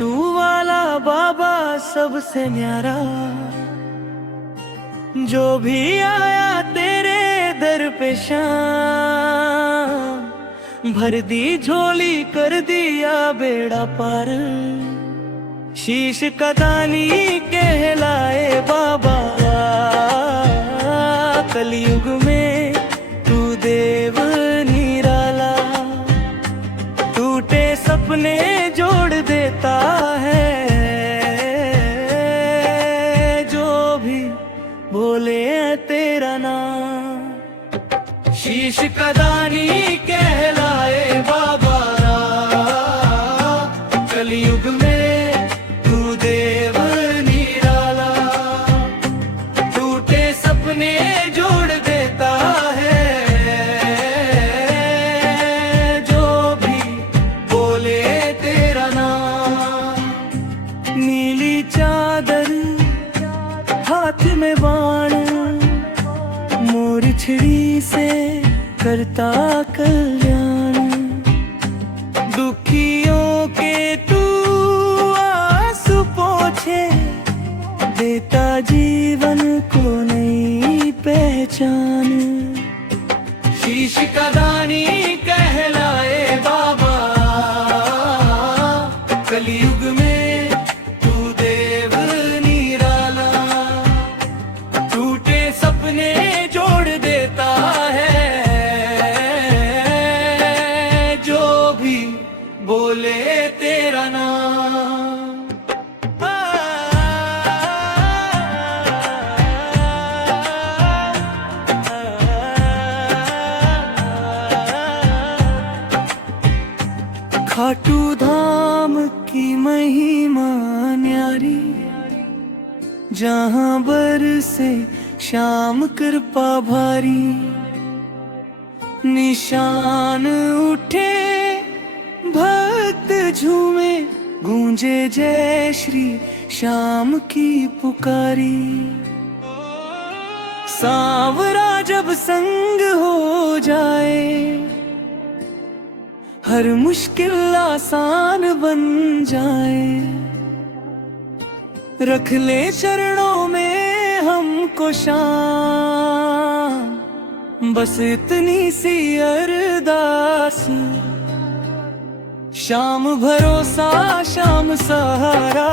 खाटू वाला बाबा सबसे न्यारा, जो भी आया तेरे दर पे शाम, भर दी झोली कर दिया बेड़ा पार। शीश का दानी कहलाए बाबा, कलयुग में तू देव निराला। टूटे सपने जोड़ देता है, जो भी बोले तेरा नाम। शीश का दानी कहलाए बाबा, कलयुग में तू देव निराला। टूटे सपने जोड़ देता है, जो भी बोले तेरा नाम। नीली चादर हाथ में बाण, मोर छिड़ी से करता कल्याण। दुखियों के तू आंसू पोंछे, देता जीवन को नई पहचान। शीश का दानी कहलाए बाबा, कलयुग में तू देव निराला। टूटे सपने जोड़ देता है, जो भी बोले तेरा नाम। खाटू धाम की महिमा न्यारी, जहाँ बरसे श्याम कृपा भारी। निशान उठे भक्त झूमे, गूंजे जय श्री श्याम की पुकारी। सांवरा जब संग हो जाए, हर मुश्किल आसान बन जाए। रख ले चरणों में हमको शाम, बस इतनी सी अरदास। शाम भरोसा शाम सहारा,